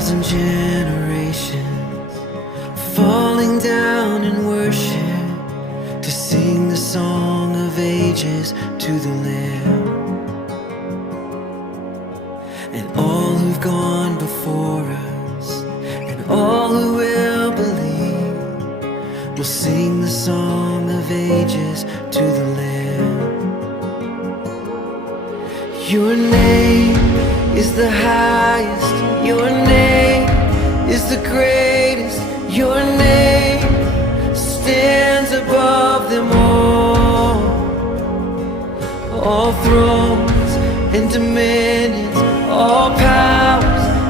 1,000 generations falling down in worship to sing the song of ages to the Lamb. And all who've gone before us and all who will believe will sing the song of ages to the Lamb. Your name is the high